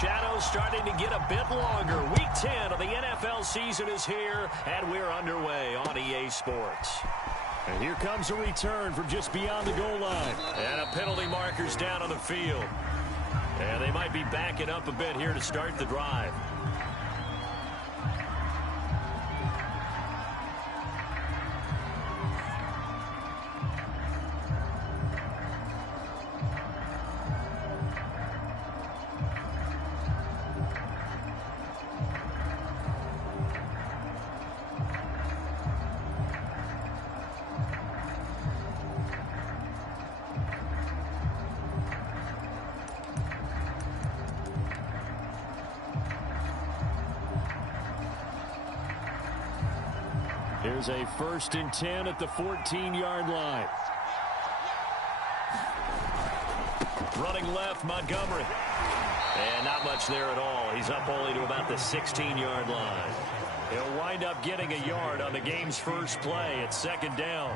shadows starting to get a bit longer. Week 10 of the NFL season is here, and we're underway on EA Sports. And here comes a return from just beyond the goal line. And a penalty marker's down on the field. And they might be backing up a bit here to start the drive. Here's a 1st and 10 at the 14-yard line. Running left, Montgomery. And not much there at all. He's up only to about the 16-yard line. He'll wind up getting a yard on the game's first play at 2nd down.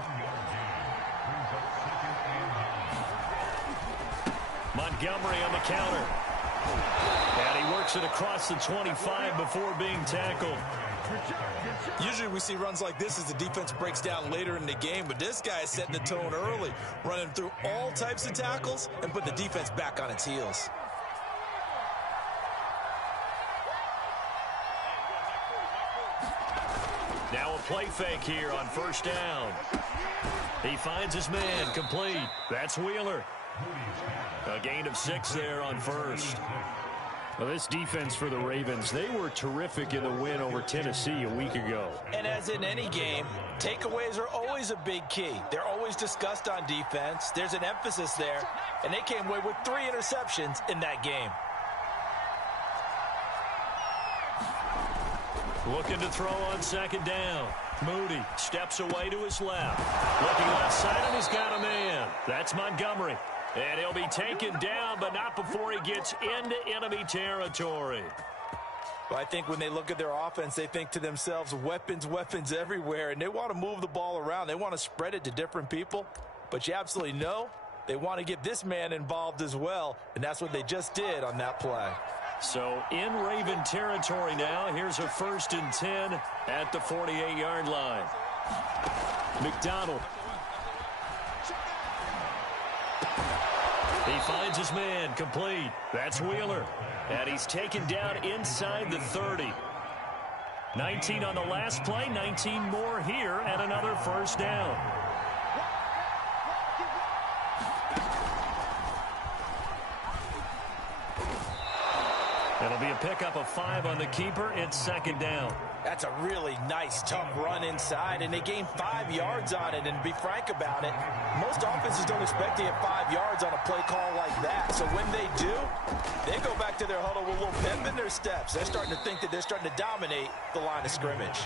Montgomery on the counter. And he works it across the 25 before being tackled. Usually we see runs like this as the defense breaks down later in the game, but this guy is setting the tone early, running through all types of tackles and put the defense back on its heels. Now a play fake here on 1st down. He finds his man, complete. That's Wheeler. A gain of 6 there on 1st. Well, this defense for the Ravens, they were terrific in the win over Tennessee a week ago. And as in any game, takeaways are always a big key. They're always discussed on defense. There's an emphasis there, and they came away with 3 interceptions in that game. Looking to throw on 2nd down. Moody steps away to his left. Looking left side, and he's got a man. That's Montgomery. And he'll be taken down, but not before he gets into enemy territory. Well, I think when they look at their offense, they think to themselves, weapons, weapons everywhere, and they want to move the ball around. They want to spread it to different people, but you absolutely know they want to get this man involved as well, and that's what they just did on that play. So in Raven territory now, here's a 1st and 10 at the 48-yard line. McDonald. He finds his man, complete. That's Wheeler. And he's taken down inside the 30. 19 on the last play, 19 more here, and another 1st down. It'll be a pickup of 5 on the keeper. It's 2nd down. That's a really nice, tough run inside, and they gained 5 yards on it. And to be frank about it, most offenses don't expect to get 5 yards on a play call like that. So when they do, they go back to their huddle with a little pep in their steps. They're starting to think that they're starting to dominate the line of scrimmage.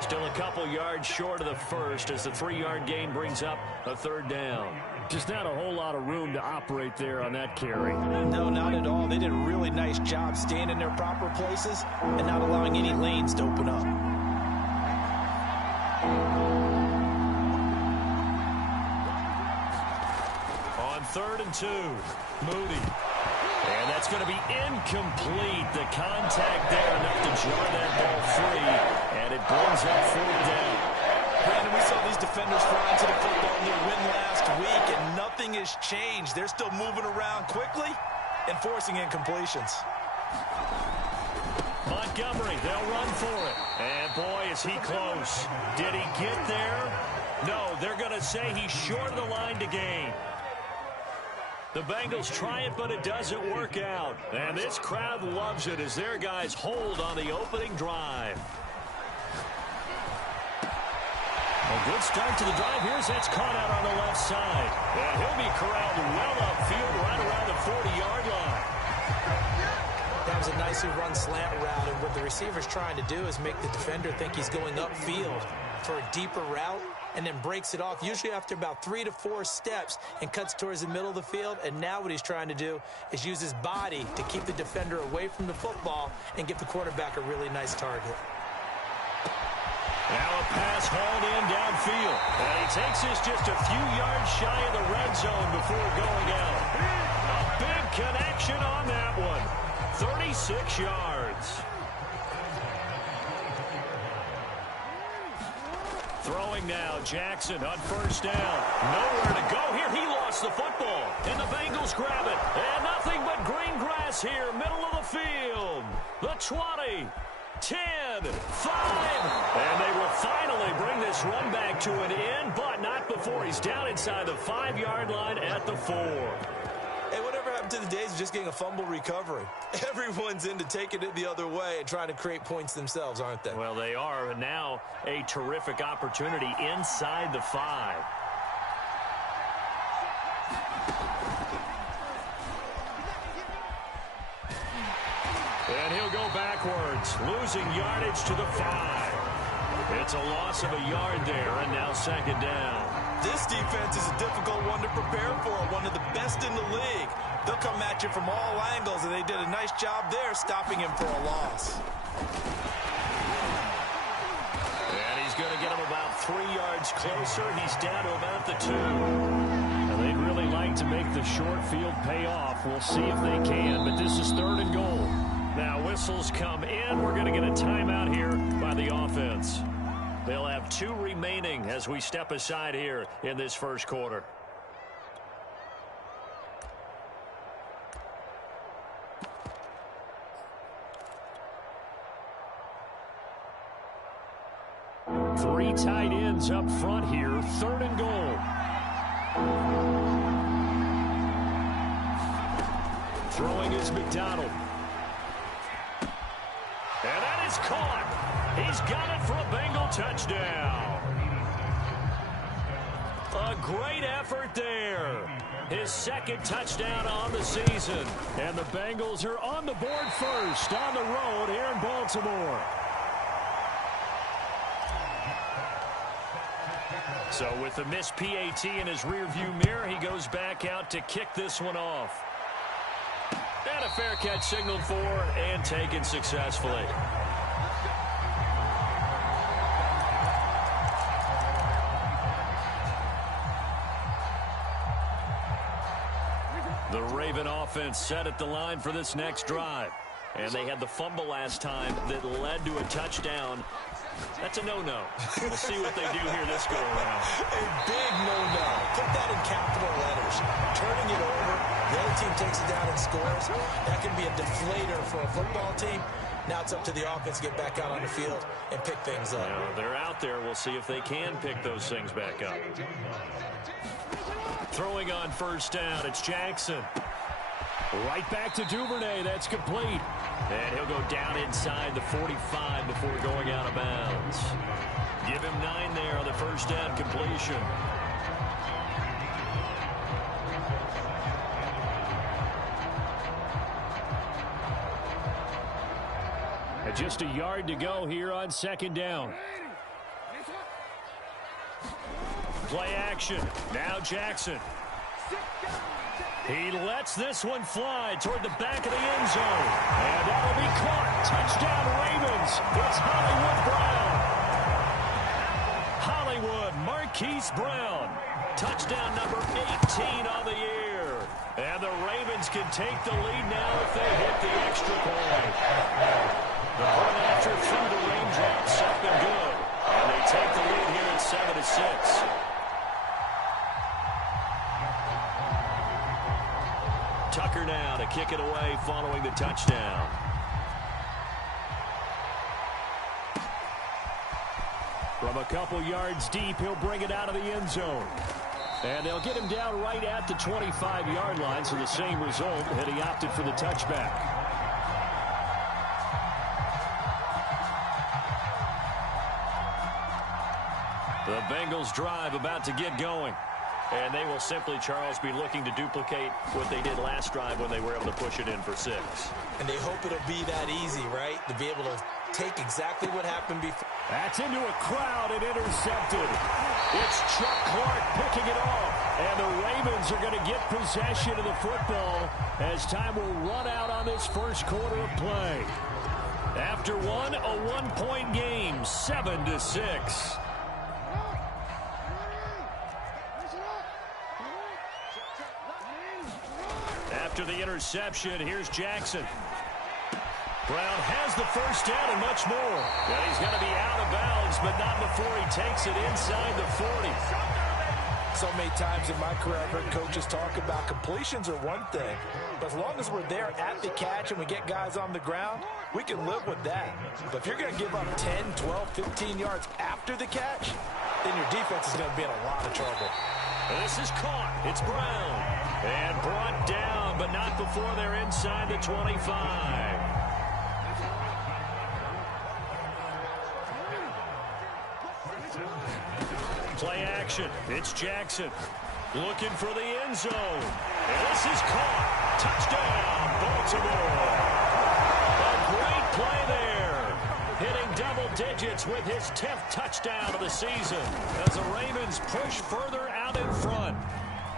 Still a couple yards short of the 1st as the 3-yard gain brings up a 3rd down. Just not a whole lot of room to operate there on that carry. No, not at all. They did a really nice job staying in their proper places and not allowing any lanes to open up. On 3rd and 2, Moody. And that's going to be incomplete. The contact there enough to jar that ball free, and it brings up 4th down. Brandon, we saw these defenders flying to the football in their win last week, and nothing has changed. They're still moving around quickly and forcing incompletions. Montgomery, they'll run for it. And boy, is he close. Did he get there? No, they're going to say he's short of the line to gain. The Bengals try it, but it doesn't work out. And this crowd loves it as their guys hold on the opening drive. A good start to the drive. Here's that's caught out on the left side. And he'll be corralled well upfield right around the 40-yard line. That was a nicely run slant route, and what the receiver's trying to do is make the defender think he's going upfield for a deeper route, and then breaks it off, usually after about 3 to 4 steps, and cuts towards the middle of the field. And now what he's trying to do is use his body to keep the defender away from the football and give the quarterback a really nice target. Now a pass hauled in downfield. And he takes this just a few yards shy of the red zone before going out. A big connection on that one. 26 yards. Throwing now, Jackson on first down. Nowhere to go here. He lost the football. And the Bengals grab it. And nothing but green grass here, middle of the field. The 20, 10, 5. And they will finally bring this run back to an end, but not before he's down inside the 5-yard line at the 4. Hey, whatever happened to the days of just getting a fumble recovery? Everyone's into taking it the other way and trying to create points themselves, aren't they? Well, they are. And now a terrific opportunity inside the 5. And he'll go backwards, losing yardage to the 5. It's a loss of a yard there, and now second down. This defense is a difficult one to prepare for, one of the best in the league. They'll come at you from all angles, and they did a nice job there stopping him for a loss. And he's going to get him about 3 yards closer. He's down to about the 2. Now, they'd really like to make the short field pay off. We'll see if they can, but this is 3rd and goal. Now whistles come in. We're going to get a timeout here by the offense. They'll have 2 remaining as we step aside here in this first quarter. Three tight ends up front here. 3rd and goal. Throwing is McDonald. And that is caught. He's got it for a Bengal touchdown. A great effort there. His 2nd touchdown on the season. And the Bengals are on the board first on the road here in Baltimore. So with the missed PAT in his rearview mirror, he goes back out to kick this one off. And a fair catch signaled for and taken successfully. The Raven offense set at the line for this next drive. And they had the fumble last time that led to a touchdown. That's a no-no. We'll see what they do here this go-around. A big no-no. Put that in capital letters. Turning it over, the other team takes it down and scores. That can be a deflator for a football team. Now it's up to the offense to get back out on the field and pick things up. You know, they're out there. We'll see if they can pick those things back up. Throwing on first down, it's Jackson. Right back to Duvernay. That's complete. And he'll go down inside the 45 before going out of bounds. Give him 9 there on the first down completion. And just a yard to go here on second down. Play action. Now Jackson. He lets this one fly toward the back of the end zone. And that'll be caught. Touchdown Ravens. It's Hollywood Brown. Hollywood Marquise Brown. Touchdown number 18 on the year. And the Ravens can take the lead now if they hit the extra point. The point after through the raindrops up and good. And they take the lead here at 7-6. Tucker now to kick it away following the touchdown. From a couple yards deep, he'll bring it out of the end zone. And they'll get him down right at the 25-yard line, so the same result, and he opted for the touchback. The Bengals drive about to get going. And they will simply, Charles, be looking to duplicate what they did last drive when they were able to push it in for 6. And they hope it'll be that easy, right? To be able to take exactly what happened before. That's into a crowd and intercepted. It's Chuck Clark picking it off. And the Ravens are going to get possession of the football as time will run out on this first quarter of play. After one, a one-point game, 7-6. After the interception, here's Jackson. Brown has the first down and much more. Yeah, he's going to be out of bounds, but not before he takes it inside the 40. So many times in my career, I've heard coaches talk about completions are one thing. But as long as we're there at the catch and we get guys on the ground, we can live with that. But if you're going to give up 10, 12, 15 yards after the catch, then your defense is going to be in a lot of trouble. This is caught. It's Brown. And brought down, but not before they're inside the 25. Play action. It's Jackson looking for the end zone. And this is caught. Touchdown, Baltimore. A great play there. Hitting double digits with his 10th touchdown of the season as the Ravens push further out in front.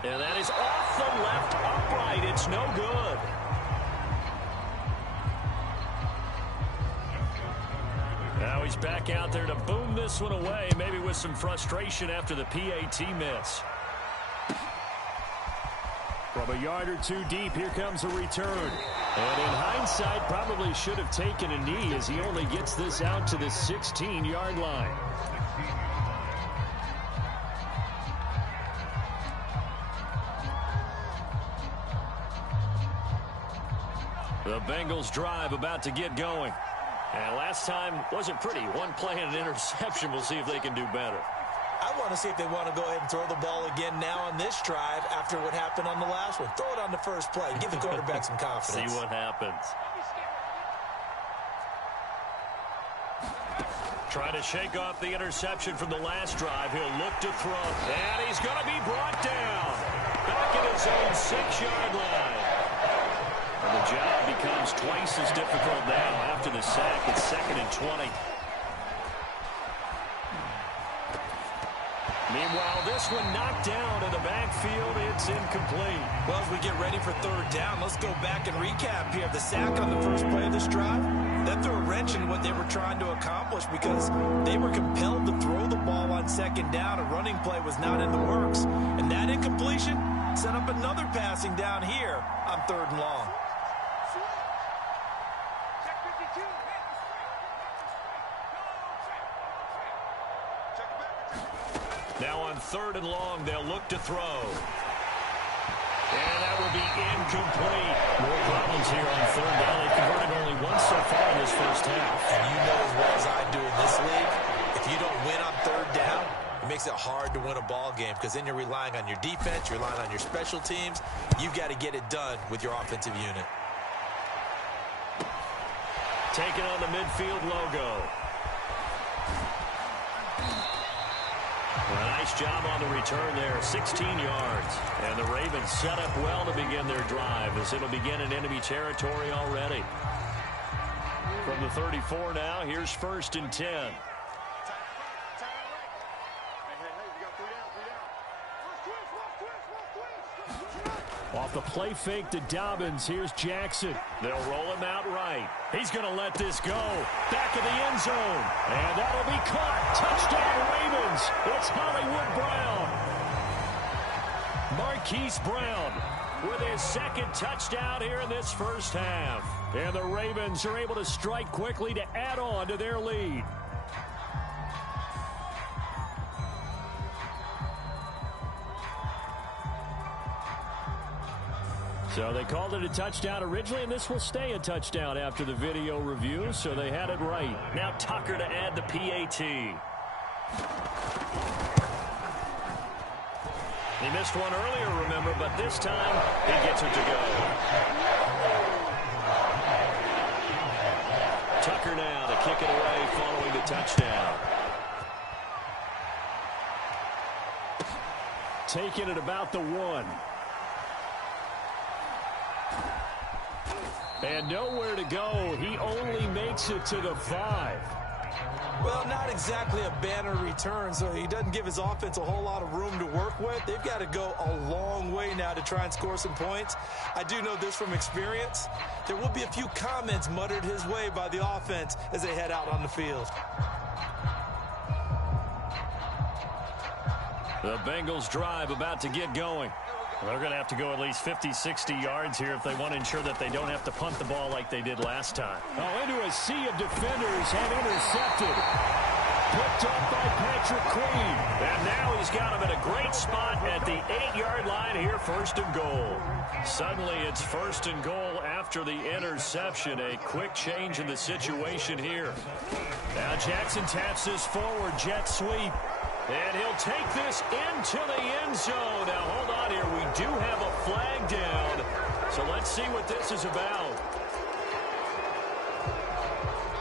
And that is off the left upright. It's no good. Now he's back out there to boom this one away, maybe with some frustration after the PAT miss. From a yard or two deep, here comes a return. And in hindsight, probably should have taken a knee as he only gets this out to the 16-yard line. The Bengals drive about to get going. And last time wasn't pretty. One play and an interception. We'll see if they can do better. I want to see if they want to go ahead and throw the ball again now on this drive after what happened on the last one. Throw it on the first play. Give the quarterback some confidence. See what happens. Trying to shake off the interception from the last drive. He'll look to throw. And he's going to be brought down. Back at his own 6-yard line. And the job becomes twice as difficult now after the sack. It's 2nd and 20. Meanwhile, this one knocked down in the backfield. It's incomplete. Well, as we get ready for third down, let's go back and recap here. The sack on the first play of this drive, that threw a wrench in what they were trying to accomplish because they were compelled to throw the ball on 2nd down. A running play was not in the works. And that incompletion set up another passing down here on 3rd and long. Now on 3rd and long, they'll look to throw. And that will be incomplete. More problems here on 3rd down. They've converted only once so far in this first half. And you know as well as I do in this league, if you don't win on 3rd down, it makes it hard to win a ball game because then you're relying on your defense, you're relying on your special teams. You've got to get it done with your offensive unit. Taking on the midfield logo. A nice job on the return there, 16 yards. And the Ravens set up well to begin their drive as it'll begin in enemy territory already. From the 34 now, here's 1st and 10. Off the play fake to Dobbins, here's Jackson. They'll roll him out right. He's going to let this go. Back of the end zone. And that'll be caught. Touchdown Ravens. It's Hollywood Brown. Marquise Brown with his 2nd touchdown here in this first half. And the Ravens are able to strike quickly to add on to their lead. So they called it a touchdown originally, and this will stay a touchdown after the video review, so they had it right. Now Tucker to add the PAT. He missed one earlier, remember, but this time he gets it to go. Tucker now to kick it away following the touchdown. Taking it about the 1. And nowhere to go. He only makes it to the 5. Well, not exactly a banner return, so he doesn't give his offense a whole lot of room to work with. They've got to go a long way now to try and score some points. I do know this from experience. There will be a few comments muttered his way by the offense as they head out on the field. The Bengals drive about to get going. They're going to have to go at least 50, 60 yards here if they want to ensure that they don't have to punt the ball like they did last time. Oh, into a sea of defenders and intercepted. Picked up by Patrick Queen. And now he's got him in a great spot at the 8-yard line here, 1st and goal. Suddenly it's 1st and goal after the interception. A quick change in the situation here. Now Jackson taps this forward, jet sweep. And he'll take this into the end zone. Now, hold on here. We do have a flag down. So let's see what this is about.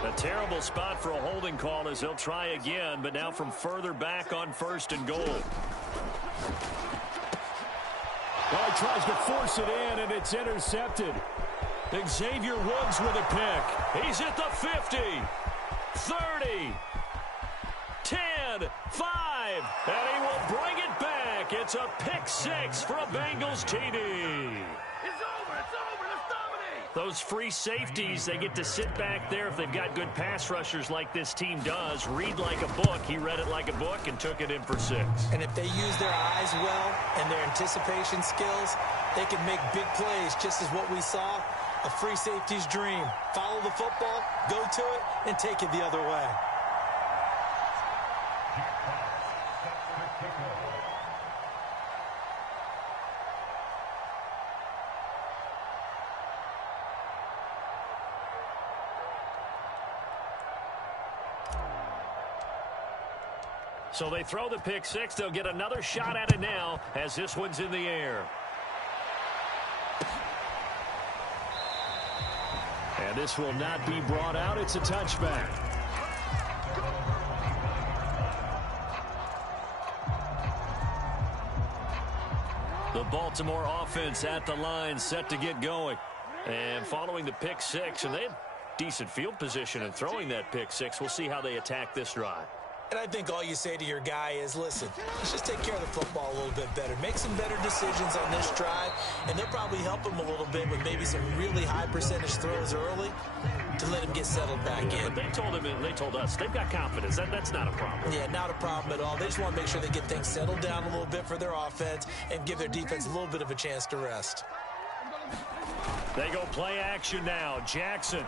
A terrible spot for a holding call as they'll try again, but now from further back on 1st and goal. Well, he tries to force it in, and it's intercepted. Xavier Woods with a pick. He's at the 50, 30, 10, 5, and he will bring it back. It's a pick 6 for a Bengals TD. It's over. Let's dominate. Those free safeties, they get to sit back there if they've got good pass rushers like this team does. Read like a book. He read it like a book and took it in for 6. And if they use their eyes well and their anticipation skills, they can make big plays, just as what we saw. A free safety's dream. Follow the football, go to it, and take it the other way. So they throw the pick 6. They'll get another shot at it now as this one's in the air. And this will not be brought out. It's a touchback. The Baltimore offense at the line, set to get going. And following the pick 6, and they had decent field position in throwing that pick 6. We'll see how they attack this drive. And I think all you say to your guy is, listen, let's just take care of the football a little bit better. Make some better decisions on this drive, and they'll probably help him a little bit with maybe some really high percentage throws early to let him get settled back in. But they told us they've got confidence. That's not a problem. Yeah, not a problem at all. They just want to make sure they get things settled down a little bit for their offense and give their defense a little bit of a chance to rest. They go play action now. Jackson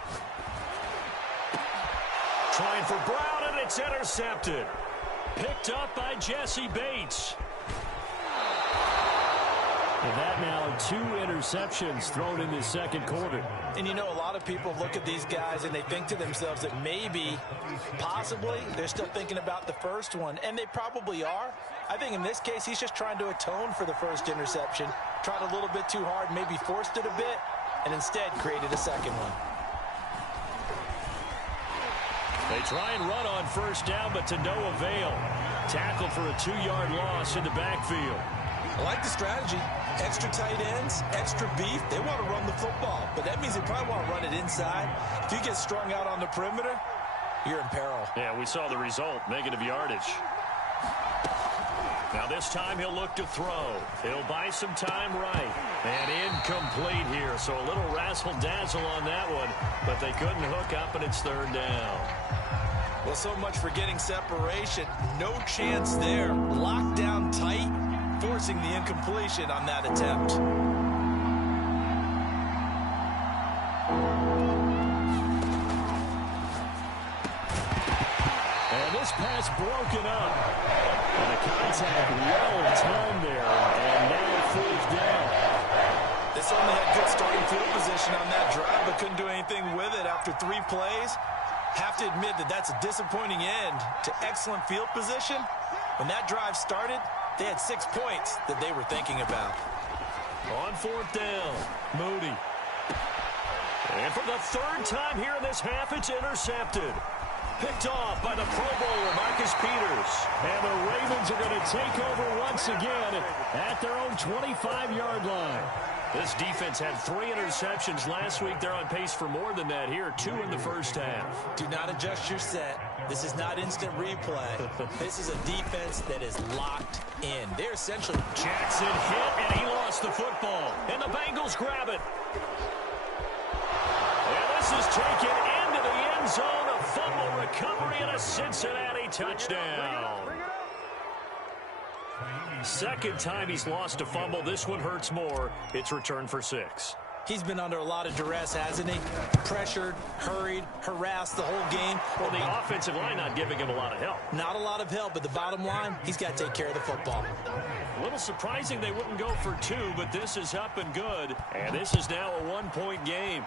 trying for Brown, and it's intercepted. Picked up by Jesse Bates. And that now 2 interceptions thrown in the second quarter. And you know, a lot of people look at these guys and they think to themselves that maybe, possibly, they're still thinking about the first one. And they probably are. I think in this case, he's just trying to atone for the first interception. Tried a little bit too hard, maybe forced it a bit, and instead created a second one. They try and run on first down, but to no avail. Tackled for a 2-yard loss in the backfield. I like the strategy. Extra tight ends, extra beef. They want to run the football, but that means they probably want to run it inside. If you get strung out on the perimeter, you're in peril. Yeah, we saw the result, negative yardage. Now this time he'll look to throw. He'll buy some time right. And incomplete here, so a little razzle-dazzle on that one, but they couldn't hook up, and it's 3rd down. Well, so much for getting separation. No chance there. Locked down tight, forcing the incompletion on that attempt. And this pass broken up. And the contact well timed there, and now 4th down. They certainly had good starting field position on that drive, but couldn't do anything with it after 3 plays. Have to admit that that's a disappointing end to excellent field position. When that drive started, they had 6 points that they were thinking about. On 4th down, Moody. And for the 3rd time here in this half, it's intercepted. Picked off by the Pro Bowler, Marcus Peters. And the Ravens are going to take over once again at their own 25-yard line. This defense had 3 interceptions last week. They're on pace for more than that here, 2 in the first half. Do not adjust your set. This is not instant replay. This is a defense that is locked in. They're essentially... Jackson hit, and he lost the football. And the Bengals grab it. And this is taken into the end zone. A fumble recovery and a Cincinnati touchdown. Second time he's lost a fumble. This one hurts more. It's returned for 6. He's been under a lot of duress, hasn't he? Pressured, hurried, harassed the whole game. Well, the offensive line not giving him a lot of help. Not a lot of help, but the bottom line, he's got to take care of the football. A little surprising they wouldn't go for 2, but this is up and good. And this is now a 1-point game.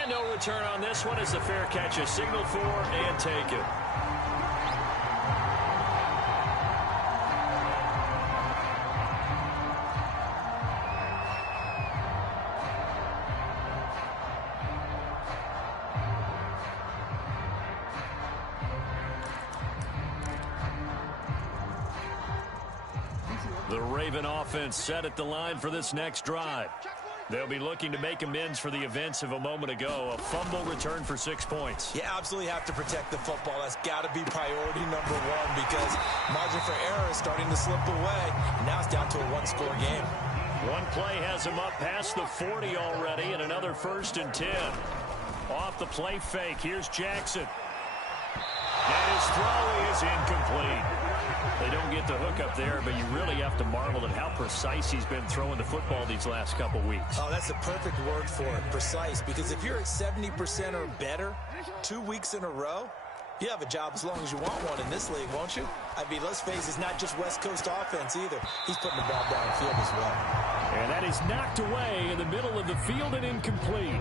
And no return on this one as the fair catch is signaled for and taken. The Raven offense set at the line for this next drive. They'll be looking to make amends for the events of a moment ago. A fumble return for 6 points. You absolutely have to protect the football. That's got to be priority number one because margin for error is starting to slip away. And now it's down to a one-score game. One play has him up past the 40 already, and another 1st and 10. Off the play fake, here's Jackson. And his throw is incomplete. They don't get the hook up there, but you really have to marvel at how precise he's been throwing the football these last couple weeks. Oh, that's the perfect word for it, precise, because if you're at 70% or better 2 weeks in a row, you have a job as long as you want one in this league, won't you? I mean, let's face it, it's not just West Coast offense either. He's putting the ball downfield as well. And that is knocked away in the middle of the field and incomplete.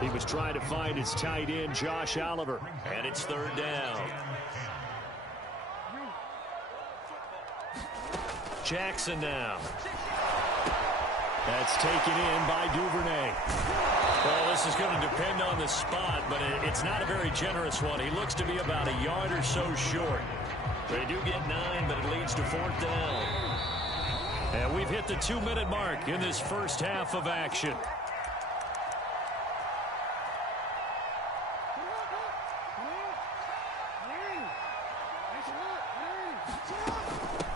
He was trying to find his tight end, Josh Oliver. And it's 3rd down. Jackson now. That's taken in by Duvernay. Well, this is going to depend on the spot, but it's not a very generous one. He looks to be about a yard or so short. They do get 9, but it leads to 4th down. And we've hit the 2-minute mark in this first half of action.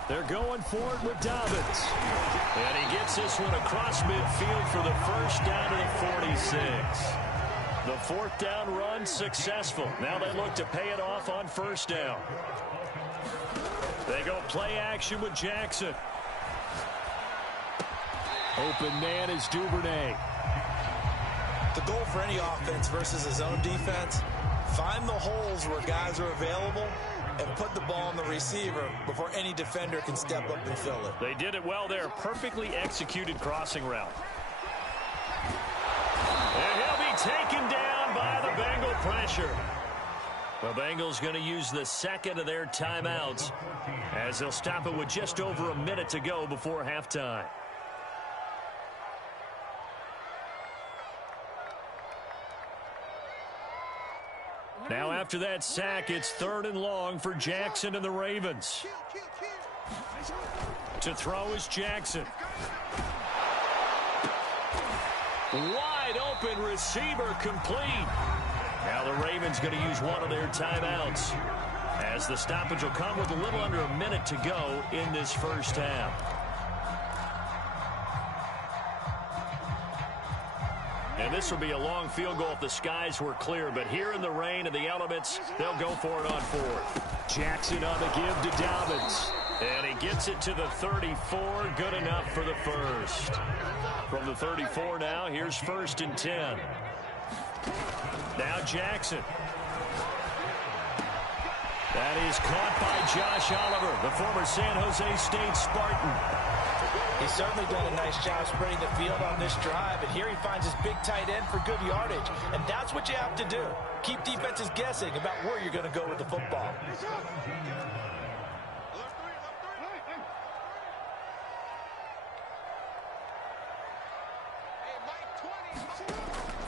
They're going for it with Dobbins. And he gets this one across midfield for the first down to the 46. The 4th down run successful. Now they look to pay it off on 1st down. They go play action with Jackson. Open man is Duvernay. The goal for any offense versus his own defense, find the holes where guys are available and put the ball on the receiver before any defender can step up and fill it. They did it well there. Perfectly executed crossing route. And he'll be taken down by the Bengal pressure. The Bengals going to use the second of their timeouts as they'll stop it with just over a minute to go before halftime. Now after that sack, it's 3rd and long for Jackson and the Ravens. To throw is Jackson. Wide open receiver complete. Now the Ravens going to use one of their timeouts as the stoppage will come with a little under a minute to go in this first half. And this will be a long field goal if the skies were clear. But here in the rain and the elements, they'll go for it on 4th. Jackson on the give to Dobbins. And he gets it to the 34. Good enough for the first. From the 34 now, here's 1st and 10. Now Jackson. That is caught by Josh Oliver, the former San Jose State Spartan. He's certainly done a nice job spreading the field on this drive, and here he finds his big tight end for good yardage. And that's what you have to do. Keep defenses guessing about where you're going to go with the football.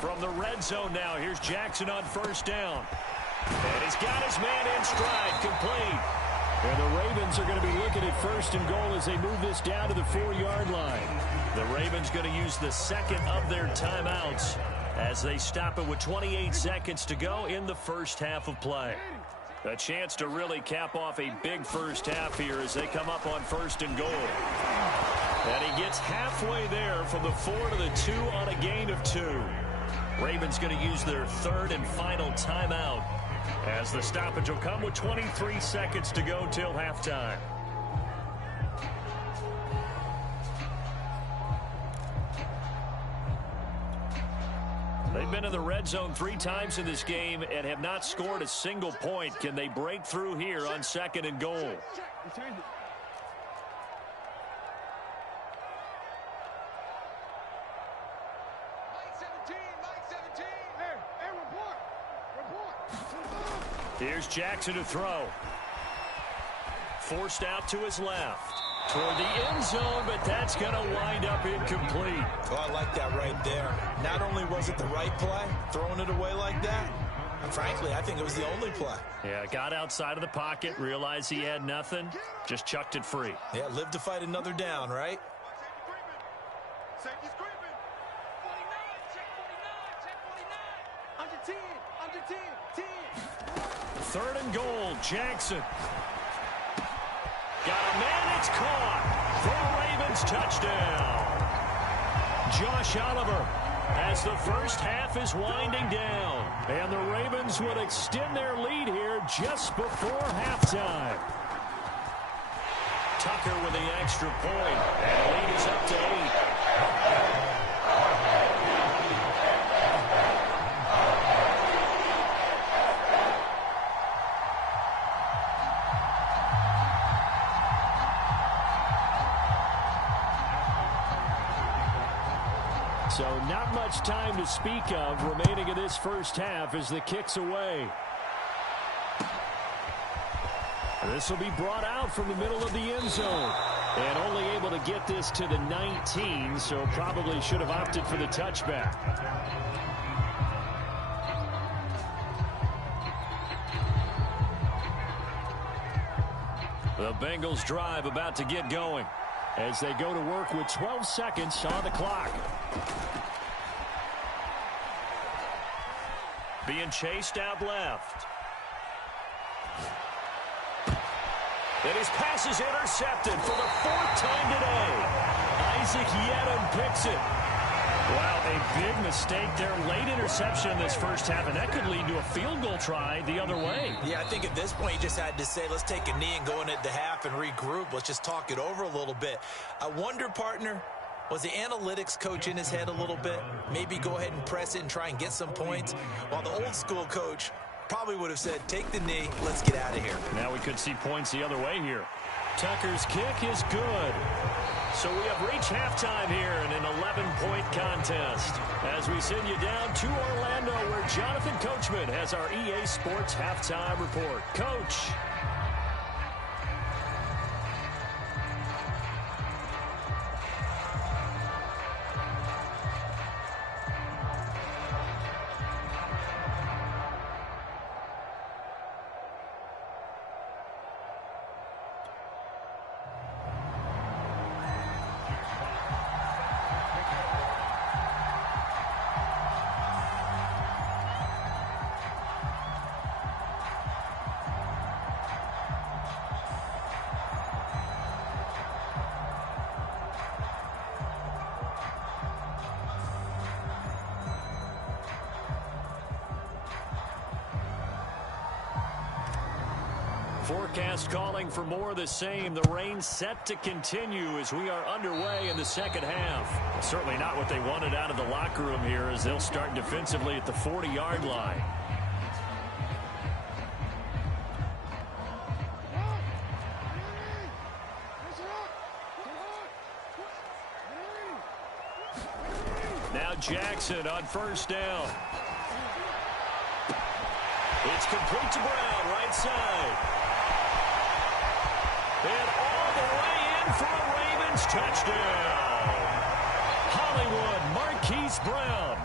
From the red zone now, here's Jackson on 1st down. And he's got his man in stride, complete. And the Ravens are going to be looking at 1st and goal as they move this down to the 4-yard line. The Ravens going to use the second of their timeouts as they stop it with 28 seconds to go in the first half of play. A chance to really cap off a big first half here as they come up on 1st and goal. And he gets halfway there from the 4 to the 2 on a gain of 2. Ravens going to use their 3rd and final timeout As the stoppage will come with 23 seconds to go till halftime. They've been in the red zone 3 times in this game and have not scored a single point. Can they break through here on 2nd and goal? Here's Jackson to throw. Forced out to his left. Toward the end zone, but that's going to wind up incomplete. Oh, I like that right there. Not only was it the right play, throwing it away like that, and frankly, I think it was the only play. Yeah, got outside of the pocket, realized he had nothing, just chucked it free. Yeah, live to fight another down, right? Safety's creeping. 49, check 49, check 49. Under 10, 10. 3rd and goal, Jackson. Got a man, it's caught. For the Ravens, touchdown. Josh Oliver as the first half is winding down. And the Ravens would extend their lead here just before halftime. Tucker with the extra point. And the lead is up to 8. So not much time to speak of remaining in this first half as the kick's away. This will be brought out from the middle of the end zone. And only able to get this to the 19, so probably should have opted for the touchback. The Bengals drive about to get going as they go to work with 12 seconds on the clock. Being chased out left. And his pass is intercepted for the 4th time today. Isaac Yedem picks it. Wow, a big mistake there. Late interception in this first half, and that could lead to a field goal try the other way. Yeah, I think at this point you just had to say, let's take a knee and go into the half and regroup. Let's just talk it over a little bit. I wonder, partner, was the analytics coach in his head a little bit? Maybe go ahead and press it and try and get some points, while the old school coach probably would have said, take the knee, let's get out of here. Now we could see points the other way here. Tucker's kick is good. So we have reached halftime here in an 11-point contest as we send you down to Orlando where Jonathan Coachman has our EA Sports halftime report. Coach. Forecast calling for more of the same. The rain set to continue as we are underway in the second half. Certainly not what they wanted out of the locker room here as they'll start defensively at the 40-yard line. Now Jackson on first down. It's complete to Brown, right side. And all the way in for a Ravens touchdown. Hollywood Marquise Brown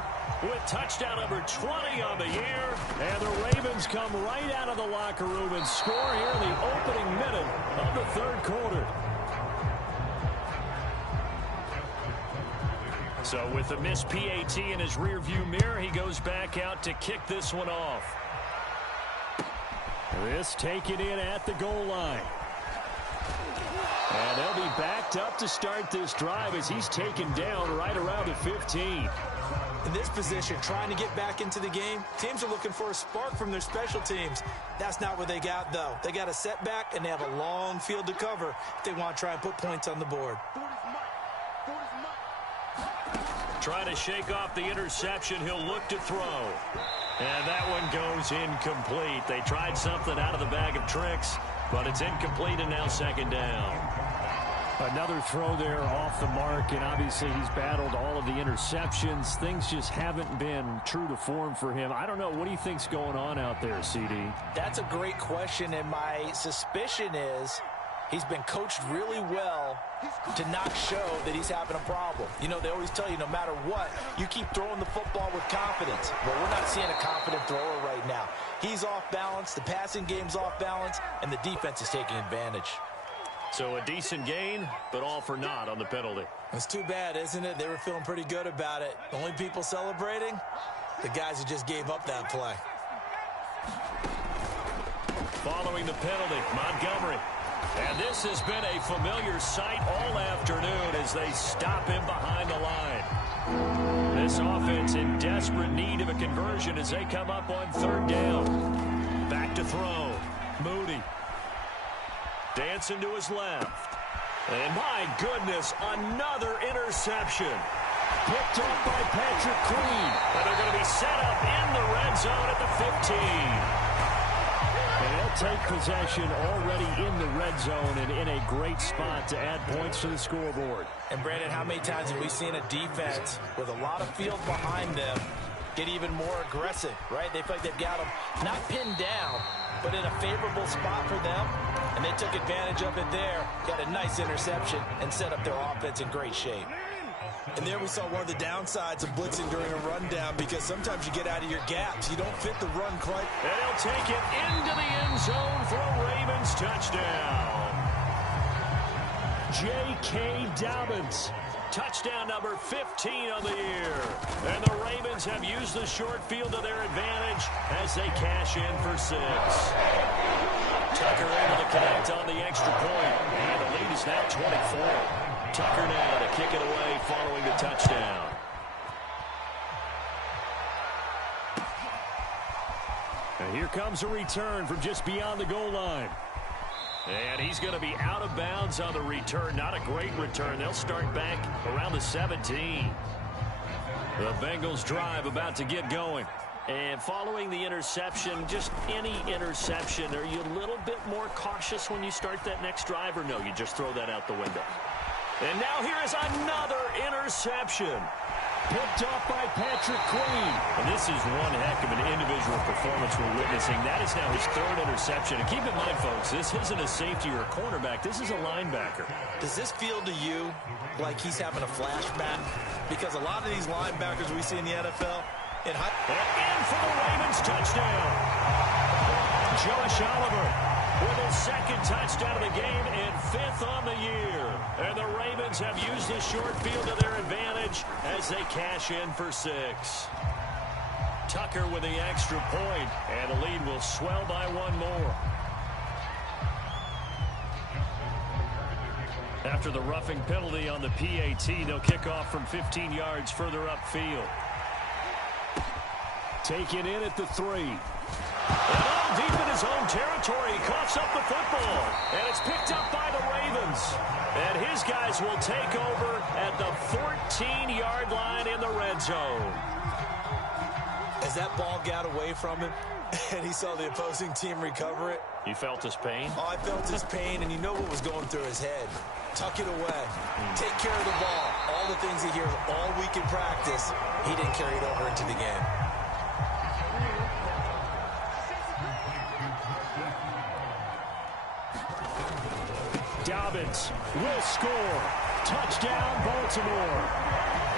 with touchdown number 20 on the year. And the Ravens come right out of the locker room and score here in the opening minute of the third quarter. So with the missed PAT in his rearview mirror, he goes back out to kick this one off. This taken in at the goal line. And they'll be backed up to start this drive as he's taken down right around the 15. In this position, trying to get back into the game, teams are looking for a spark from their special teams. That's not what they got, though. They got a setback, and they have a long field to cover if they want to try and put points on the board. Trying to shake off the interception. He'll look to throw. And that one goes incomplete. They tried something out of the bag of tricks, but it's incomplete and now second down. Another throw there off the mark, and obviously he's battled all of the interceptions. Things just haven't been true to form for him. I don't know. What do you think's going on out there, CD? That's a great question, and my suspicion is he's been coached really well to not show that he's having a problem. You know, they always tell you no matter what, you keep throwing the football with confidence. Well, we're not seeing a confident thrower right now. He's off balance, the passing game's off balance, and the defense is taking advantage. So a decent gain, but all for naught on the penalty. It's too bad, isn't it? They were feeling pretty good about it. The only people celebrating, the guys who just gave up that play. Following the penalty, Montgomery. And this has been a familiar sight all afternoon as they stop him behind the line. This offense in desperate need of a conversion as they come up on third down. Back to throw. Moody. Dancing to his left. And my goodness, another interception. Picked up by Patrick Queen. And they're going to be set up in the red zone at the 15. And they'll take possession already in the red zone and in a great spot to add points to the scoreboard. And, Brandon, how many times have we seen a defense with a lot of field behind them get even more aggressive, right? They feel like they've got them not pinned down, but in a favorable spot for them, and they took advantage of it there, got a nice interception, and set up their offense in great shape. And there we saw one of the downsides of blitzing during a rundown because sometimes you get out of your gaps. You don't fit the run quite. And he'll take it into the end zone for a Ravens touchdown. J.K. Dobbins. Touchdown number 15 on the year. And the Ravens have used the short field to their advantage as they cash in for 6. Tucker able to connect on the extra point. And the lead is now 24. Tucker now to kick it away following the touchdown. And here comes a return from just beyond the goal line. And he's going to be out of bounds on the return. Not a great return. They'll start back around the 17. The Bengals drive about to get going. And following the interception, just any interception, are you a little bit more cautious when you start that next drive, or no, you just throw that out the window? And now here is another interception. Picked off by Patrick Queen. And this is one heck of an individual performance we're witnessing. That is now his 3rd interception. And keep in mind, folks, this isn't a safety or a cornerback. This is a linebacker. Does this feel to you like he's having a flashback? Because a lot of these linebackers we see in the NFL, and in for the Ravens touchdown. Josh Oliver with his 2nd touchdown of the game and 5th on the year. And the Ravens have used the short field to their advantage as they cash in for 6. Tucker with the extra point, and the lead will swell by 1 more. After the roughing penalty on the PAT, they'll kick off from 15 yards further upfield. Taken in at the 3. And deep in his own territory, he coughs up the football. And it's picked up by the Ravens. And his guys will take over at the 14-yard line in the red zone. as that ball got away from him and he saw the opposing team recover it. You felt his pain? Oh, I felt his pain, and you know what was going through his head. Tuck it away. Take care of the ball. All the things he hears all week in practice, he didn't carry it over into the game. Dobbins will score. Touchdown, Baltimore.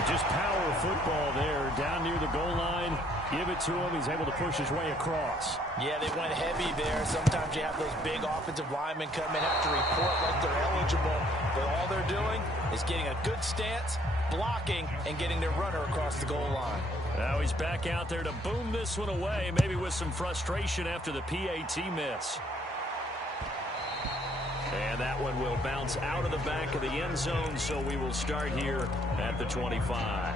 Just power football there down near the goal line. Give it to him. He's able to push his way across. Yeah, they went heavy there. Sometimes you have those big offensive linemen come in, have to report like they're eligible. But all they're doing is getting a good stance, blocking, and getting their runner across the goal line. Now he's back out there to boom this one away, maybe with some frustration after the PAT miss. And that one will bounce out of the back of the end zone, so we will start here at the 25.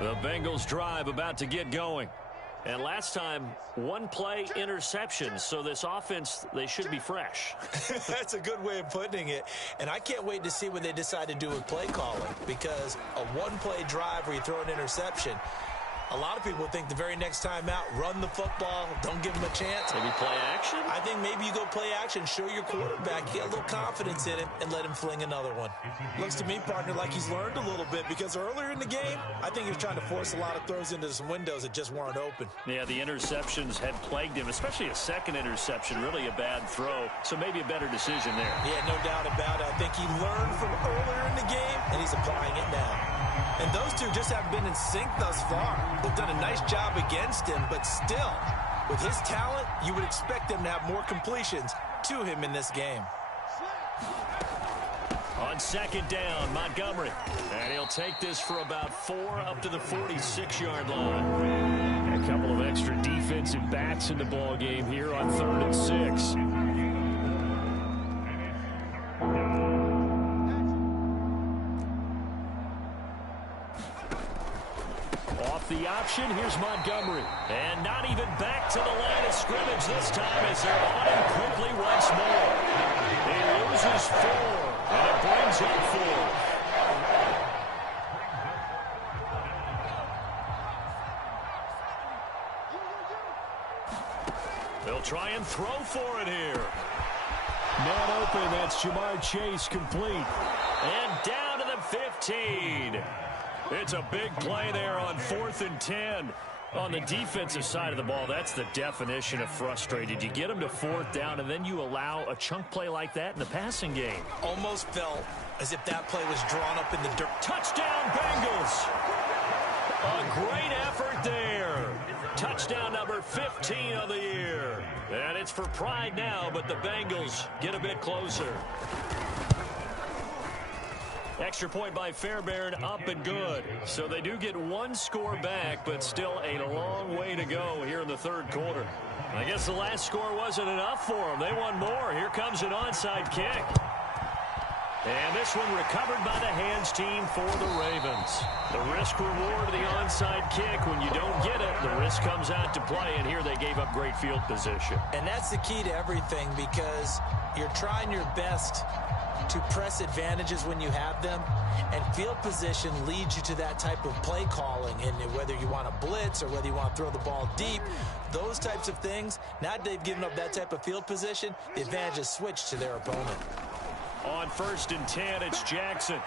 The Bengals drive about to get going. And last time, one play interception. So this offense, they should be fresh. That's a good way of putting it. And I can't wait to see what they decide to do with play calling. Because a one-play drive where you throw an interception, a lot of people think the very next time out, run the football, don't give them a chance. Maybe play action? I think maybe you go play action, show your quarterback, get a little confidence in him, and let him fling another one. Looks to me, partner, like he's learned a little bit because earlier in the game, I think he was trying to force a lot of throws into some windows that just weren't open. Yeah, the interceptions had plagued him, especially a second interception, really a bad throw. So maybe a better decision there. Yeah, no doubt about it. I think he learned from earlier in the game, and he's applying it now. And those two just haven't been in sync thus far. They've done a nice job against him, but still, with his talent, you would expect them to have more completions to him in this game. On second down, Montgomery. And he'll take this for about 4 up to the 46-yard line. A couple of extra defensive backs in the ball game here on 3rd and 6. The option, here's Montgomery. And not even back to the line of scrimmage this time as they're on him quickly once more. He loses 4, and it brings up 4. They'll try and throw for it here. Man open, that's Jamar Chase complete. And down to the 15. It's a big play there on 4th and 10. On the defensive side of the ball, that's the definition of frustrated. You get them to 4th down, and then you allow a chunk play like that in the passing game. Almost felt as if that play was drawn up in the dirt. Touchdown, Bengals! A great effort there. Touchdown number 15 of the year. And it's for pride now, but the Bengals get a bit closer. Extra point by Fairbairn, up and good. So they do get 1 score back, but still a long way to go here in the 3rd quarter. I guess the last score wasn't enough for them. They want more. Here comes an onside kick. And this one recovered by the hands team for the Ravens. The risk reward of the onside kick. When you don't get it, the risk comes out to play, and here they gave up great field position. And that's the key to everything because you're trying your best to press advantages when you have them, and field position leads you to that type of play calling. And whether you want to blitz or whether you want to throw the ball deep, those types of things, now that they've given up that type of field position, the advantage is switched to their opponent. On 1st and 10, it's Jackson.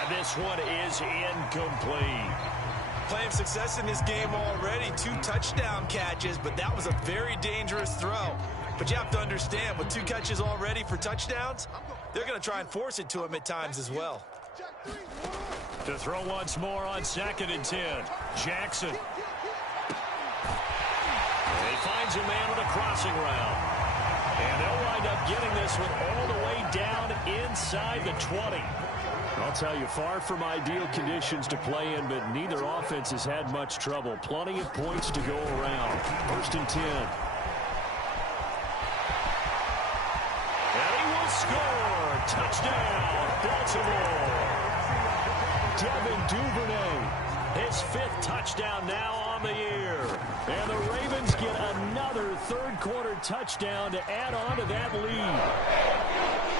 And this one is incomplete. Playing success in this game already, 2 touchdown catches, but that was a very dangerous throw. But you have to understand, with 2 catches already for touchdowns, they're going to try and force it to him at times as well. To throw once more on 2nd and 10. Jackson. And he finds a man on a crossing route. And they'll wind up getting this one all the way down inside the 20. I'll tell you, far from ideal conditions to play in, but neither offense has had much trouble. Plenty of points to go around. 1st and 10. Score! Touchdown, Baltimore! Devin Duvernay. His 5th touchdown now on the year. And the Ravens get another 3rd quarter touchdown to add on to that lead.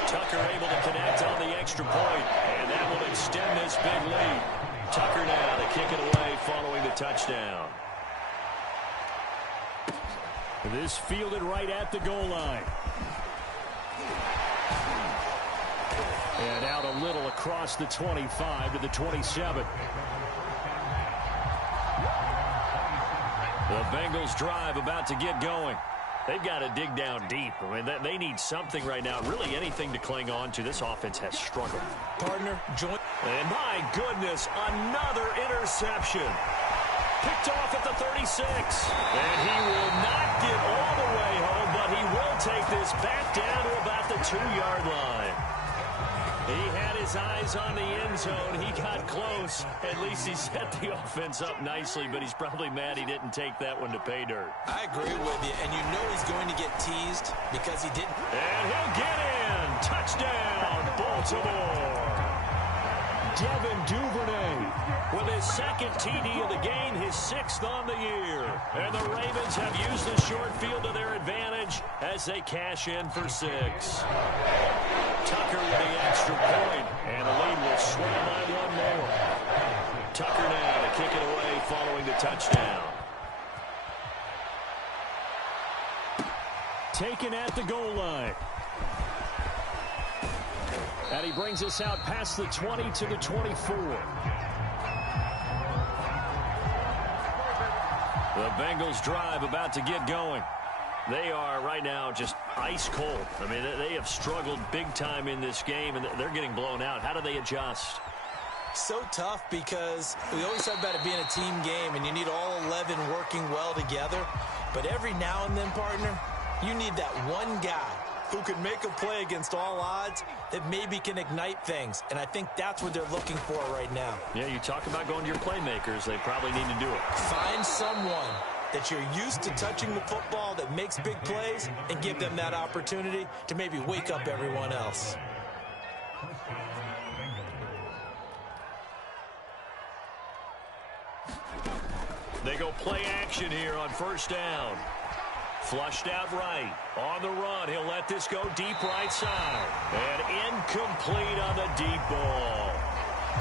Tucker able to connect on the extra point, and that will extend this big lead. Tucker now to kick it away following the touchdown. This fielded right at the goal line. And out a little across the 25 to the 27. The Bengals drive about to get going. They've got to dig down deep. I mean, they need something right now, really anything to cling on to. This offense has struggled. Partner, join. And my goodness, another interception. Picked off at the 36. And he will not get all the way home, but he will take this back down to about the 2-yard line. He had his eyes on the end zone. He got close. At least he set the offense up nicely, but he's probably mad he didn't take that one to pay dirt. I agree with you, and you know he's going to get teased because he didn't. And he'll get in. Touchdown, Baltimore. Devin Duvernay with his second TD of the game, his 6th on the year. And the Ravens have used the short field to their advantage as they cash in for 6. Tucker with the extra point, and the lead will swell by one more. Tucker now to kick it away following the touchdown. Taken at the goal line. And he brings us out past the 20 to the 24. The Bengals drive about to get going. They are right now just ice cold. I mean, they have struggled big time in this game, and they're getting blown out. How do they adjust? So tough because we always talk about it being a team game, and you need all 11 working well together. But every now and then, partner, you need that one guy who can make a play against all odds that maybe can ignite things. And I think that's what they're looking for right now. Yeah, you talk about going to your playmakers. They probably need to do it. Find someone that you're used to touching the football that makes big plays and give them that opportunity to maybe wake up everyone else. They go play action here on first down. Flushed out right. On the run, he'll let this go deep right side. And incomplete on the deep ball.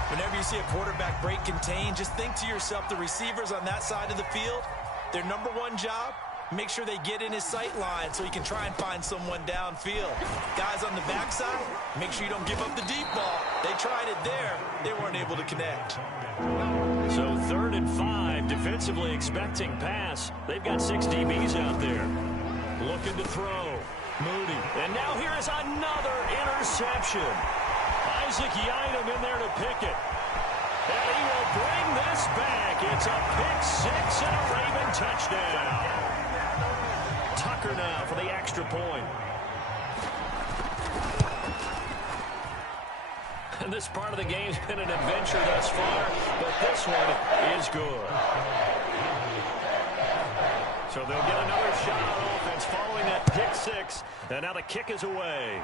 Whenever you see a quarterback break contain, just think to yourself, the receivers on that side of the field, their number one job, make sure they get in his sight line so he can try and find someone downfield. Guys on the backside, make sure you don't give up the deep ball. They tried it there. They weren't able to connect. So 3rd and 5, defensively expecting pass. They've got 6 DBs out there. Looking to throw. Moody. And now here is another interception. Isaac Yiadom in there to pick it. And he will bring this back. It's a pick 6 and a Raven touchdown. Tucker now for the extra point. And this part of the game's been an adventure thus far, but this one is good. So they'll get another shot on offense following that pick 6, and now the kick is away.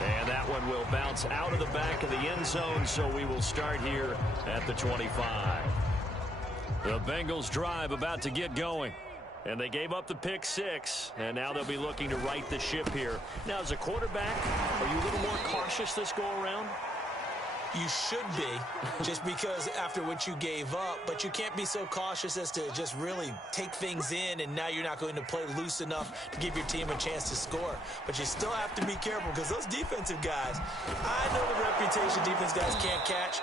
And that one will bounce out of the back of the end zone, so we will start here at the 25. The Bengals drive about to get going. And they gave up the pick 6, and now they'll be looking to right the ship here. Now, as a quarterback, are you a little more cautious this go-around? You should be, just because after what you gave up, but you can't be so cautious as to just really take things in, and now you're not going to play loose enough to give your team a chance to score. But you still have to be careful because those defensive guys, I know the reputation defense guys can't catch.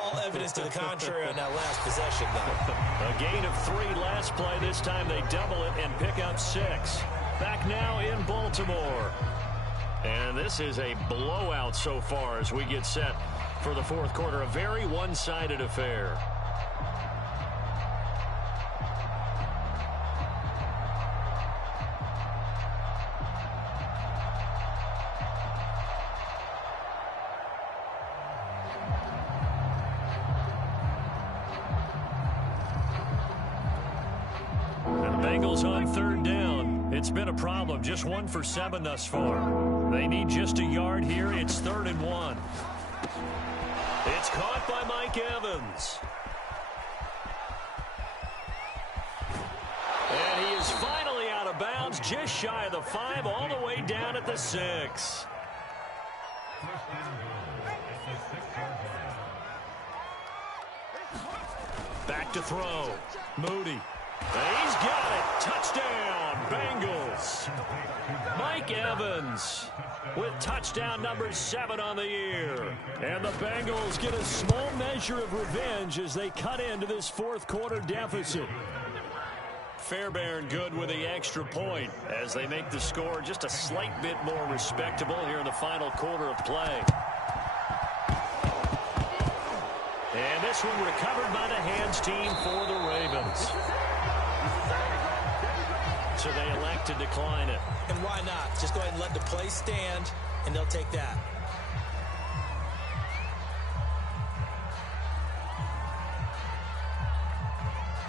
All evidence to the contrary on that last possession, though. A gain of 3 last play. This time they double it and pick up 6. Back now in Baltimore. And this is a blowout so far as we get set for the 4th quarter. A very one-sided affair. Bengals on 3rd down. It's been a problem. Just 1 for 7 thus far. They need just a yard here. It's 3rd and 1. It's caught by Mike Evans. And he is finally out of bounds, just shy of the 5, all the way down at the 6. Back to throw. Moody. And he's got it. Touchdown, Bengals. Mike Evans with touchdown number 7 on the year. And the Bengals get a small measure of revenge as they cut into this 4th quarter deficit. Fairbairn good with the extra point as they make the score just a slight bit more respectable here in the final quarter of play. And this one recovered by the hands team for the Ravens. So they elect to decline it. And why not? Just go ahead and let the play stand, and they'll take that.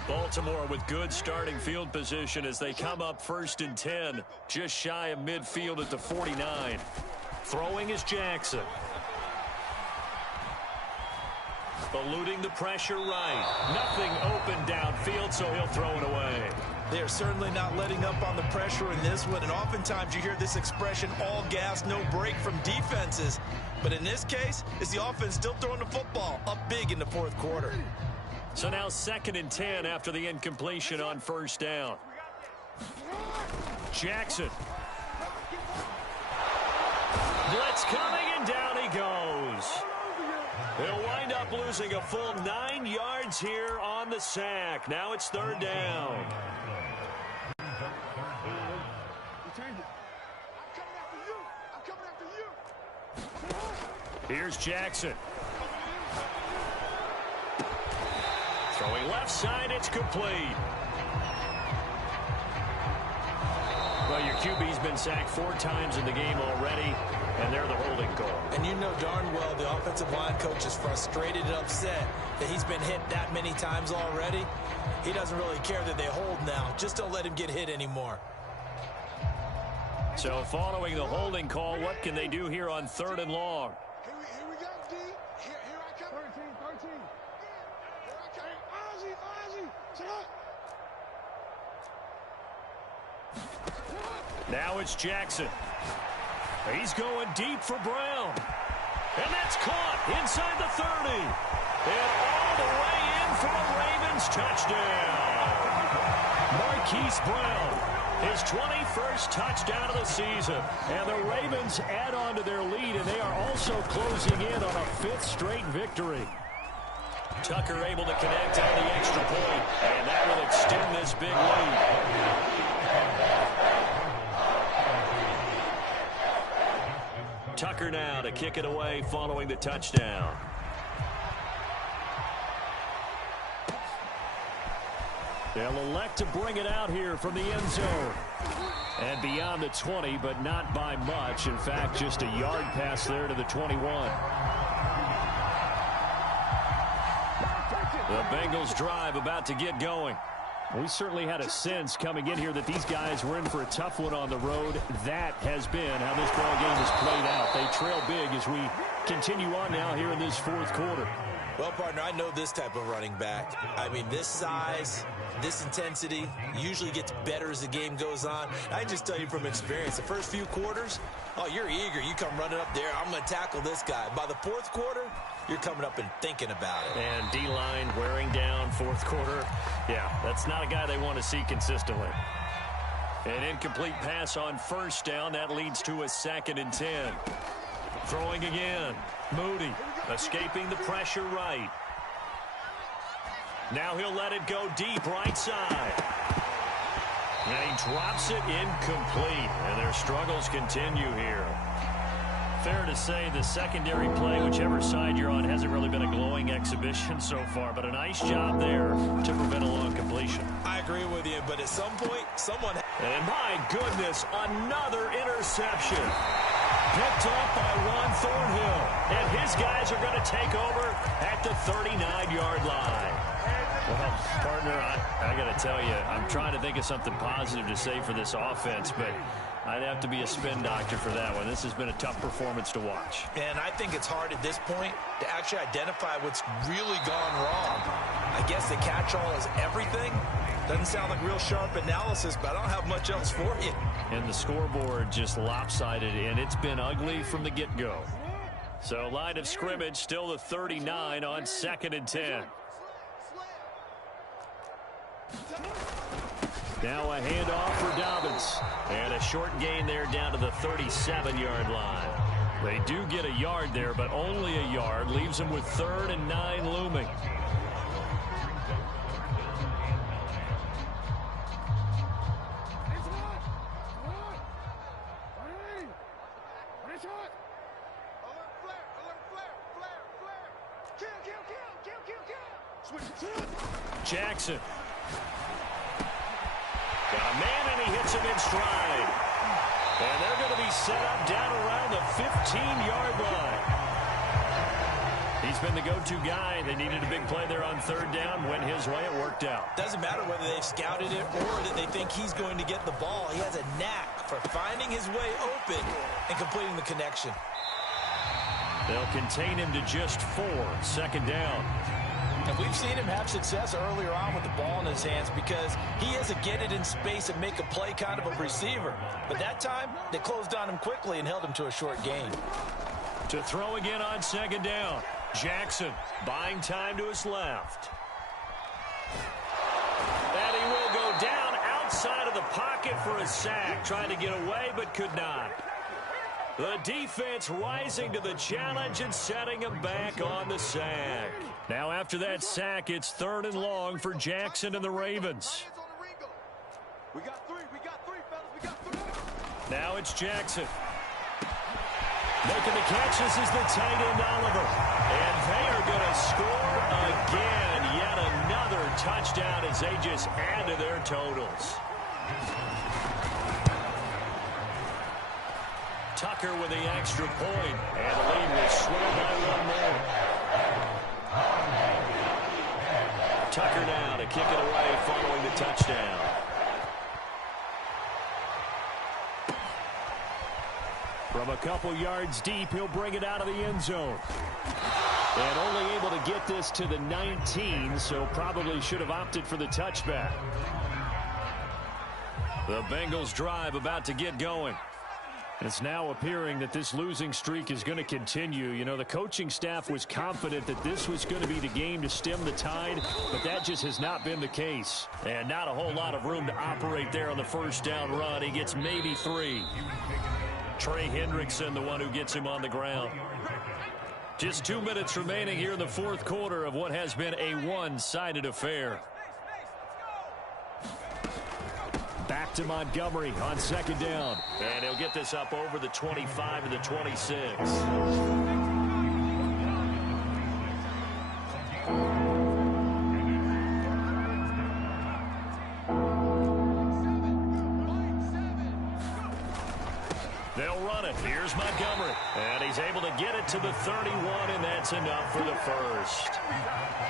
Baltimore with good starting field position as they come up 1st and 10. Just shy of midfield at the 49. Throwing is Jackson. Eluding the pressure right. Nothing open downfield, so he'll throw it away. They are certainly not letting up on the pressure in this one, and oftentimes you hear this expression, all gas, no break from defenses. But in this case, it's the offense still throwing the football up big in the fourth quarter. So now 2nd and 10 after the incompletion on first down. Jackson. Blitz coming, and down he goes. He'll wind up losing a full 9 yards here on the sack. Now it's 3rd down. Here's Jackson. Throwing left side, it's complete. Well, your QB's been sacked 4 times in the game already, and they're the holding call. And you know darn well the offensive line coach is frustrated and upset that he's been hit that many times already. He doesn't really care that they hold now. Just don't let him get hit anymore. So following the holding call, what can they do here on 3rd and long? Here we go, D. Here I come. 13. Here I come. Ozzie. Select. Now it's Jackson. He's going deep for Brown. And that's caught inside the 30. And all the way in for a Ravens touchdown. Marquise Brown, his 21st touchdown of the season. And the Ravens add on to their lead, and they are also closing in on a 5th straight victory. Tucker able to connect on the extra point, and that will extend this big lead. Tucker now to kick it away following the touchdown. They'll elect to bring it out here from the end zone. And beyond the 20, but not by much. In fact, just a yard pass there to the 21. The Bengals drive about to get going. We certainly had a sense coming in here that these guys were in for a tough one on the road. That has been how this ball game has played out. They trail big as we continue on now here in this 4th quarter. Well, partner, I know this type of running back. I mean, this size, this intensity usually gets better as the game goes on. I just tell you from experience, the first few quarters, oh, you're eager. You come running up there, I'm going to tackle this guy. By the 4th quarter, you're coming up and thinking about it. And D-line wearing down 4th quarter. Yeah, that's not a guy they want to see consistently. An incomplete pass on first down. That leads to a 2nd and 10. Throwing again. Moody escaping the pressure right. Now he'll let it go deep right side. And he drops it incomplete. And their struggles continue here. Fair to say the secondary play, whichever side you're on, hasn't really been a glowing exhibition so far, but a nice job there to prevent a long completion. I agree with you, but at some point, someone... And my goodness, another interception. Picked off by Ron Thornhill. And his guys are going to take over at the 39-yard line. Well, partner, I got to tell you, I'm trying to think of something positive to say for this offense, but I'd have to be a spin doctor for that one. This has been a tough performance to watch. And I think it's hard at this point to actually identify what's really gone wrong. I guess the catch-all is everything. Doesn't sound like real sharp analysis, but I don't have much else for you. And the scoreboard just lopsided, and it's been ugly from the get-go. So line of scrimmage still the 39 on 2nd and 10. Now a handoff for Dobbins. And a short gain there down to the 37-yard line. They do get a yard there, but only a yard. Leaves them with 3rd and 9 looming. Jackson. Got a man, and he hits him in stride. And they're going to be set up down around the 15-yard line. He's been the go-to guy. They needed a big play there on 3rd down. Went his way. It worked out. Doesn't matter whether they've scouted it or that they think he's going to get the ball. He has a knack for finding his way open and completing the connection. They'll contain him to just 4. Second down. And we've seen him have success earlier on with the ball in his hands because he is a get it in space and make a play kind of a receiver. But that time, they closed on him quickly and held him to a short gain. To throw again on second down. Jackson buying time to his left. And he will go down outside of the pocket for a sack. Trying to get away but could not. The defense rising to the challenge and setting him back on the sack. Now after that sack, it's 3rd and long for Jackson and the Ravens. We got three, fellas. We got three. Now it's Jackson. Making the catch, this is the tight end, Oliver. And they are going to score again. Yet another touchdown as they just add to their totals. Tucker with the extra point. And the lead will swell by 1 more. Tucker now to kick it away following the touchdown. From a couple yards deep, he'll bring it out of the end zone. And only able to get this to the 19, so probably should have opted for the touchback. The Bengals drive about to get going. It's now appearing that this losing streak is going to continue. You know, the coaching staff was confident that this was going to be the game to stem the tide, but that just has not been the case. And not a whole lot of room to operate there on the first down run. He gets maybe 3. Trey Hendrickson, the one who gets him on the ground. Just 2 minutes remaining here in the 4th quarter of what has been a one-sided affair. Back to Montgomery on second down. And he'll get this up over the 25 and the 26. They'll run it. Here's Montgomery. And he's able to get it to the 31, and that's enough for the first.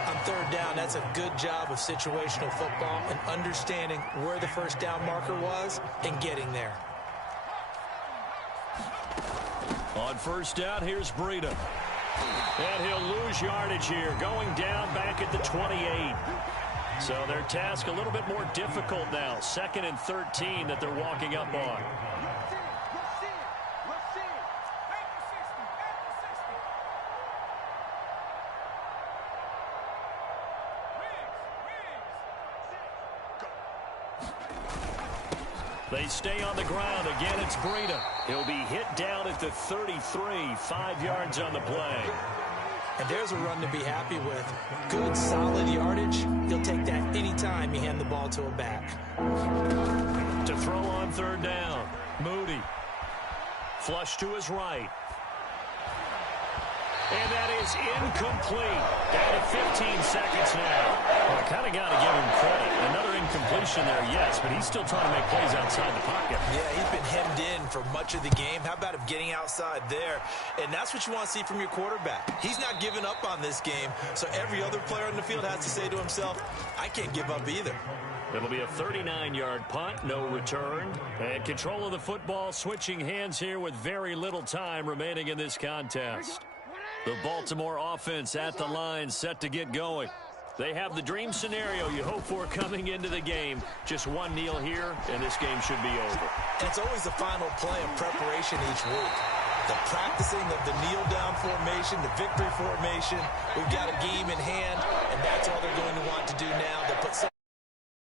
On 3rd down, that's a good job of situational football and understanding where the first down marker was and getting there. On first down, here's Breida. And he'll lose yardage here, going down back at the 28. So their task a little bit more difficult now. 2nd and 13 that they're walking up on. They stay on the ground. Again, it's Breida. He'll be hit down at the 33, 5 yards on the play. And there's a run to be happy with. Good, solid yardage. He'll take that anytime you hand the ball to a back. To throw on 3rd down, Moody. Flush to his right. And that is incomplete. Down to 15 seconds now. Well, I kind of got to give him credit. Another incompletion there, yes, but he's still trying to make plays outside the pocket. Yeah, he's been hemmed in for much of the game. How about him getting outside there? And that's what you want to see from your quarterback. He's not giving up on this game, so every other player on the field has to say to himself, I can't give up either. It'll be a 39-yard punt, no return. And control of the football switching hands here with very little time remaining in this contest. The Baltimore offense at the line, set to get going. They have the dream scenario you hope for coming into the game. Just one kneel here, and this game should be over. And it's always the final play of preparation each week. The practicing of the kneel-down formation, the victory formation. We've got a game in hand, and that's all they're going to want to do now. They'll put